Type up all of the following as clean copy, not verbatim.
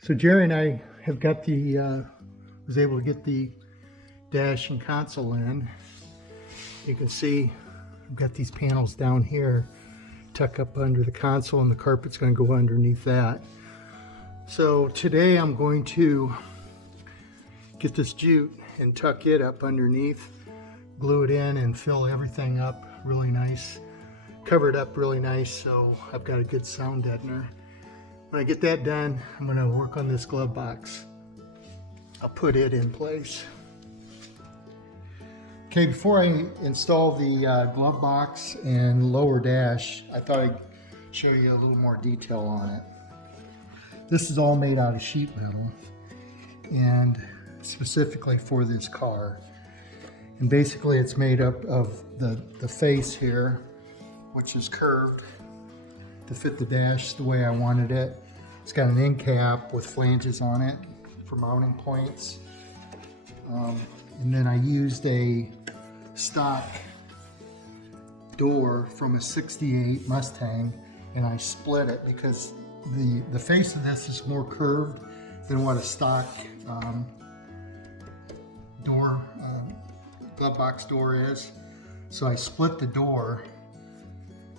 So Jerry and I have got was able to get the dash and console in. You can see I've got these panels down here, tuck up under the console, and the carpet's going to go underneath that. So today I'm going to get this jute and tuck it up underneath, glue it in and fill everything up really nice, cover it up really nice so I've got a good sound deadener. When I get that done, I'm going to work on this glove box. I'll put it in place. Okay, before I install the glove box and lower dash, I thought I'd show you a little more detail on it. This is all made out of sheet metal, and specifically for this car. And basically it's made up of the face here, which is curved to fit the dash the way I wanted it. It's got an end cap with flanges on it for mounting points. And then I used a stock door from a 68 Mustang, and I split it because the face of this is more curved than what a stock door, glove box door is. So I split the door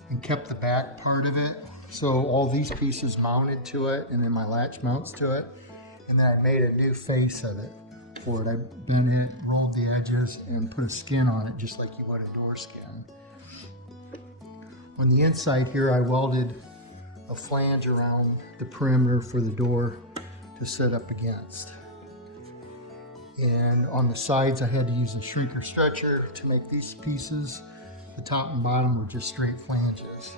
and kept the back part of it. So all these pieces mounted to it, and then my latch mounts to it. And then I made a new face of it for it. I bent it, rolled the edges, and put a skin on it just like you would a door skin. On the inside here, I welded a flange around the perimeter for the door to set up against. And on the sides, I had to use a shrinker stretcher to make these pieces. The top and bottom were just straight flanges.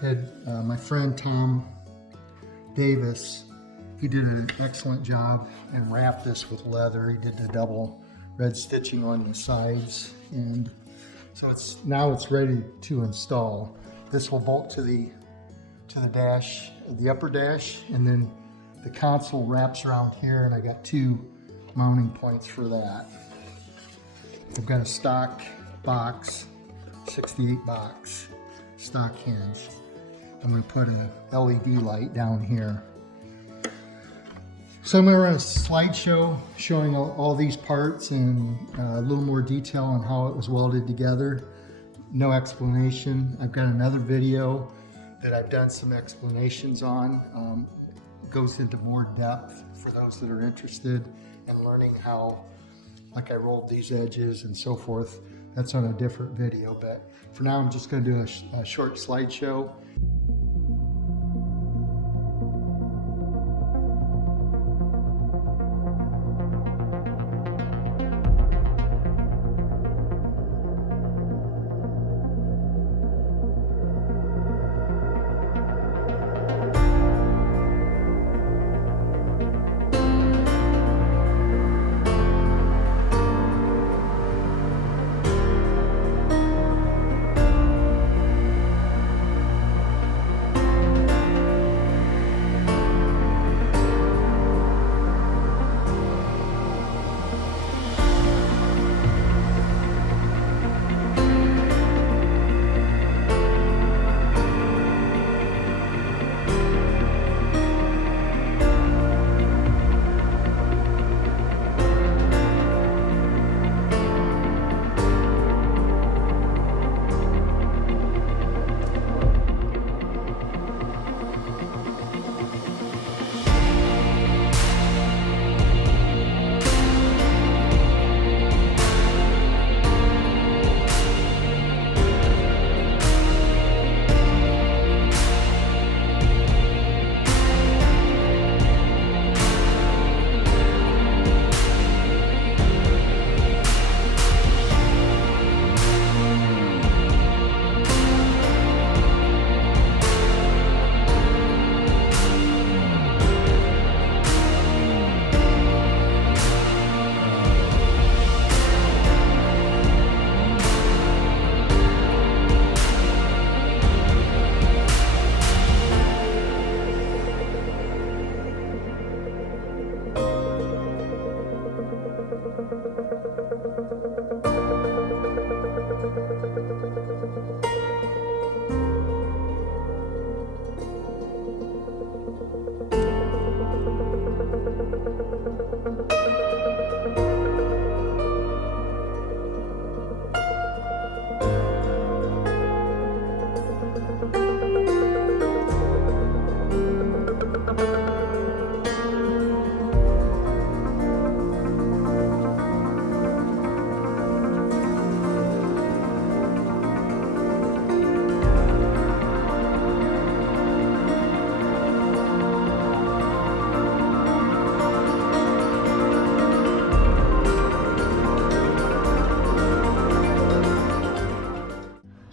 Had my friend Tom Davis, he did an excellent job and wrapped this with leather. He did the double red stitching on the sides, and so now it's ready to install. This will bolt to the dash, the upper dash, and then the console wraps around here, and I got two mounting points for that. I've got a stock box, 68 box, stock hinge. I'm going to put a LED light down here. So I'm going to run a slideshow showing all these parts and a little more detail on how it was welded together. No explanation. I've got another video that I've done some explanations on. It goes into more depth for those that are interested in learning how, like I rolled these edges and so forth. That's on a different video, but for now I'm just going to do a short slideshow.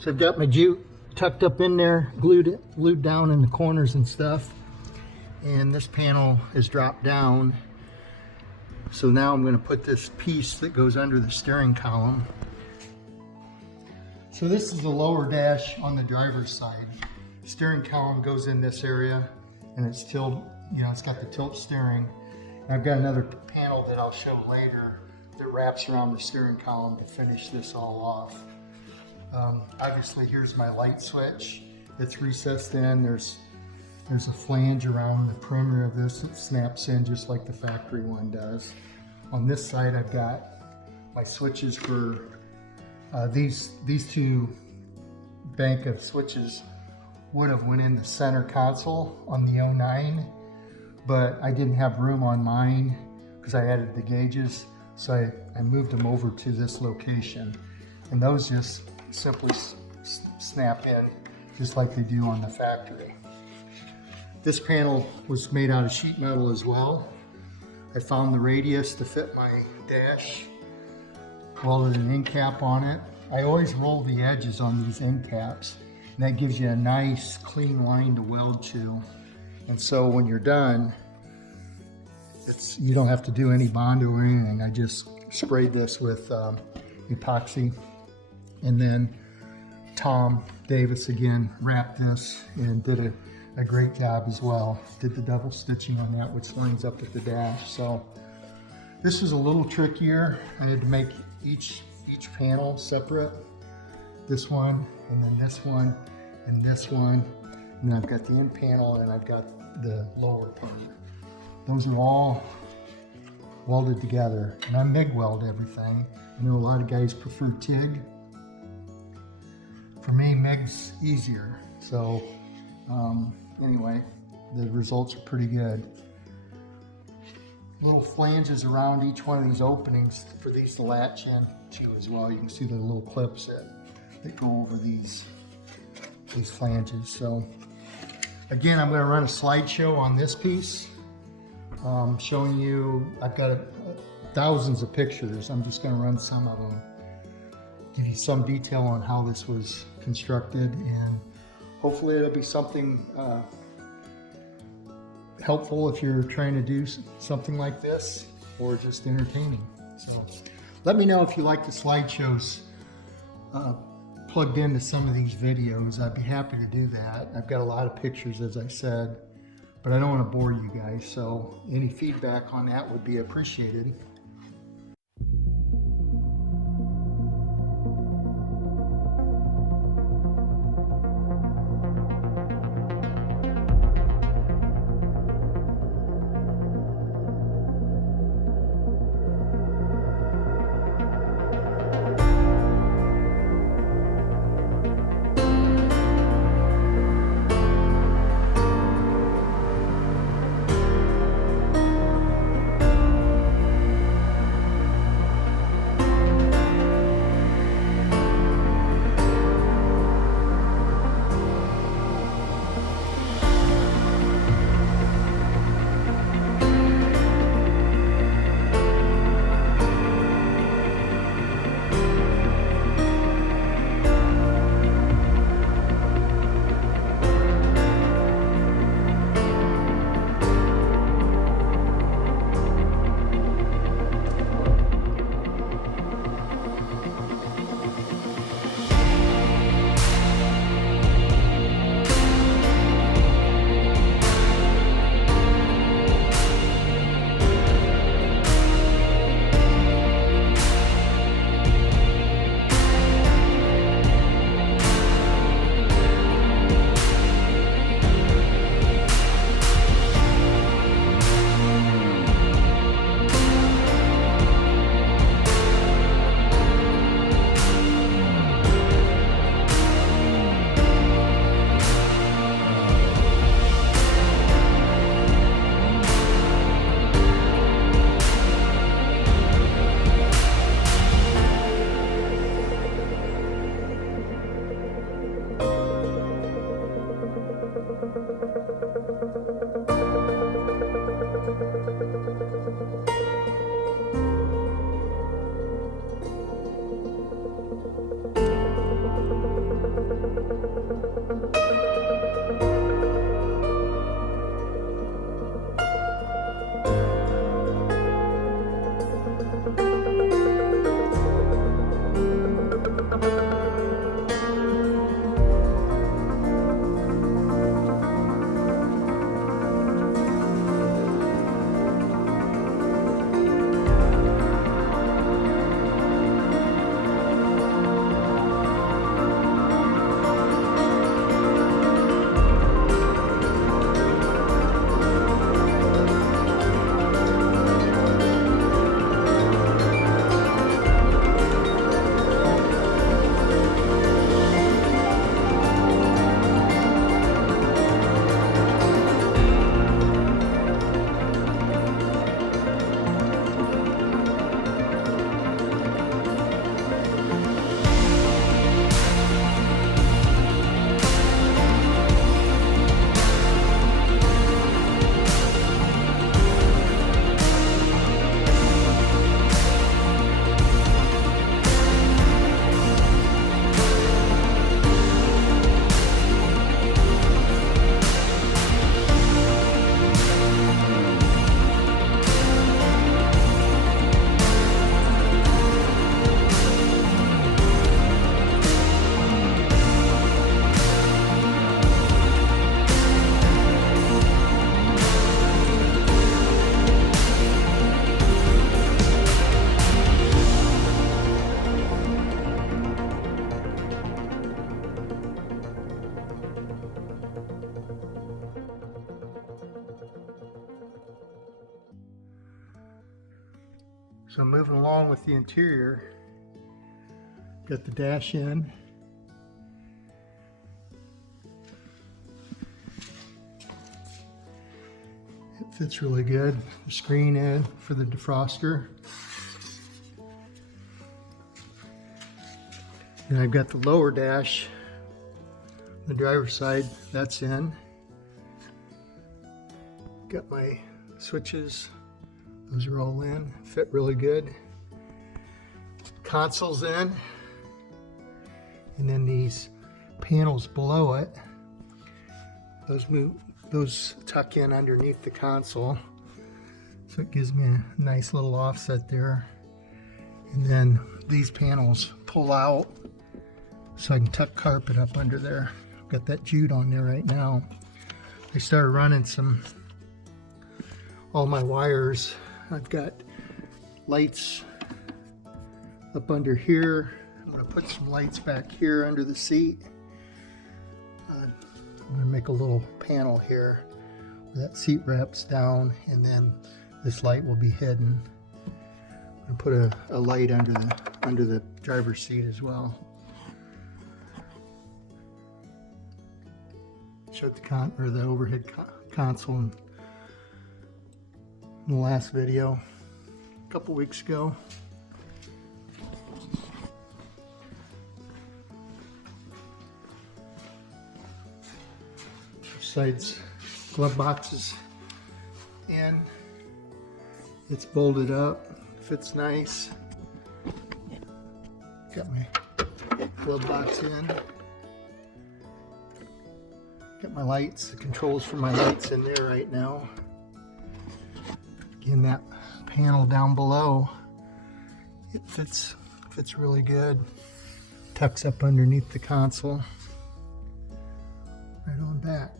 So I've got my jute tucked up in there, glued down in the corners and stuff. And this panel is dropped down. So now I'm going to put this piece that goes under the steering column. So this is the lower dash on the driver's side. Steering column goes in this area, and it's tilt, it's got the tilt steering. And I've got another panel that I'll show later that wraps around the steering column to finish this all off. Obviously, here's my light switch. It's recessed in. There's a flange around the perimeter of this that snaps in just like the factory one does. On this side, I've got my switches for these two bank of switches would have went in the center console on the 09, but I didn't have room on mine because I added the gauges, so I moved them over to this location, and those just simply snap in just like they do on the factory. This panel was made out of sheet metal as well. I found the radius to fit my dash, welded an end cap on it. I always roll the edges on these end caps, and that gives you a nice clean line to weld to. And so when you're done, you don't have to do any Bondo or anything. I just sprayed this with epoxy, and then Tom Davis again wrapped this and did a great job as well. Did the double stitching on that, which lines up with the dash. So this was a little trickier. I had to make each panel separate. This one, and then this one, and this one. And then I've got the end panel, and I've got the lower part. Those are all welded together, and I MIG weld everything. I know a lot of guys prefer TIG. For me, MIG's easier. So anyway, the results are pretty good. Little flanges around each one of these openings for these to latch in to as well. You can see the little clips that go over these flanges. So again, I'm going to run a slideshow on this piece, showing you. I've got thousands of pictures. I'm just going to run some of them, give you some detail on how this was constructed, and hopefully it'll be something helpful if you're trying to do something like this, or just entertaining. So let me know if you like the slideshows plugged into some of these videos. I'd be happy to do that. I've got a lot of pictures, as I said, but I don't want to bore you guys, so any feedback on that would be appreciated. So moving along with the interior, got the dash in. It fits really good. The screen in for the defroster. And I've got the lower dash, the driver's side, that's in. Got my switches, those are all in, fit really good. Console's in, and then these panels below it, those tuck in underneath the console, so it gives me a nice little offset there. And then these panels pull out, so I can tuck carpet up under there. I've got that jute on there right now. I started running all my wires. I've got lights up under here. I'm going to put some lights back here under the seat. I'm going to make a little panel here where that seat wraps down, and then this light will be hidden. I'm going to put a light under the driver's seat as well. Showed the overhead console in the last video a couple weeks ago. Sides glove boxes in. It's bolted up, fits nice. Got my glove box in. Got my lights, the controls for my lights in there right now. Again, that panel down below, it fits really good. Tucks up underneath the console. Right on back.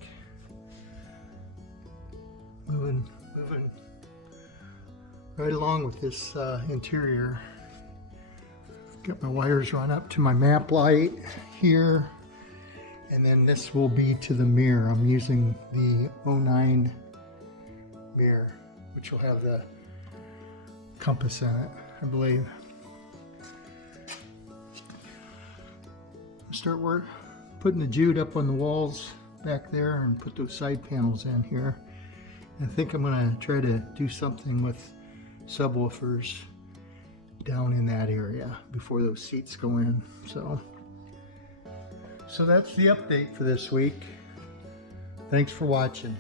Moving right along with this interior. Got my wires run up to my map light here. And then this will be to the mirror. I'm using the 09 mirror, which will have the compass in it, I believe. Start putting the jute up on the walls back there and put those side panels in here. I think I'm going to try to do something with subwoofers down in that area before those seats go in. So that's the update for this week. Thanks for watching.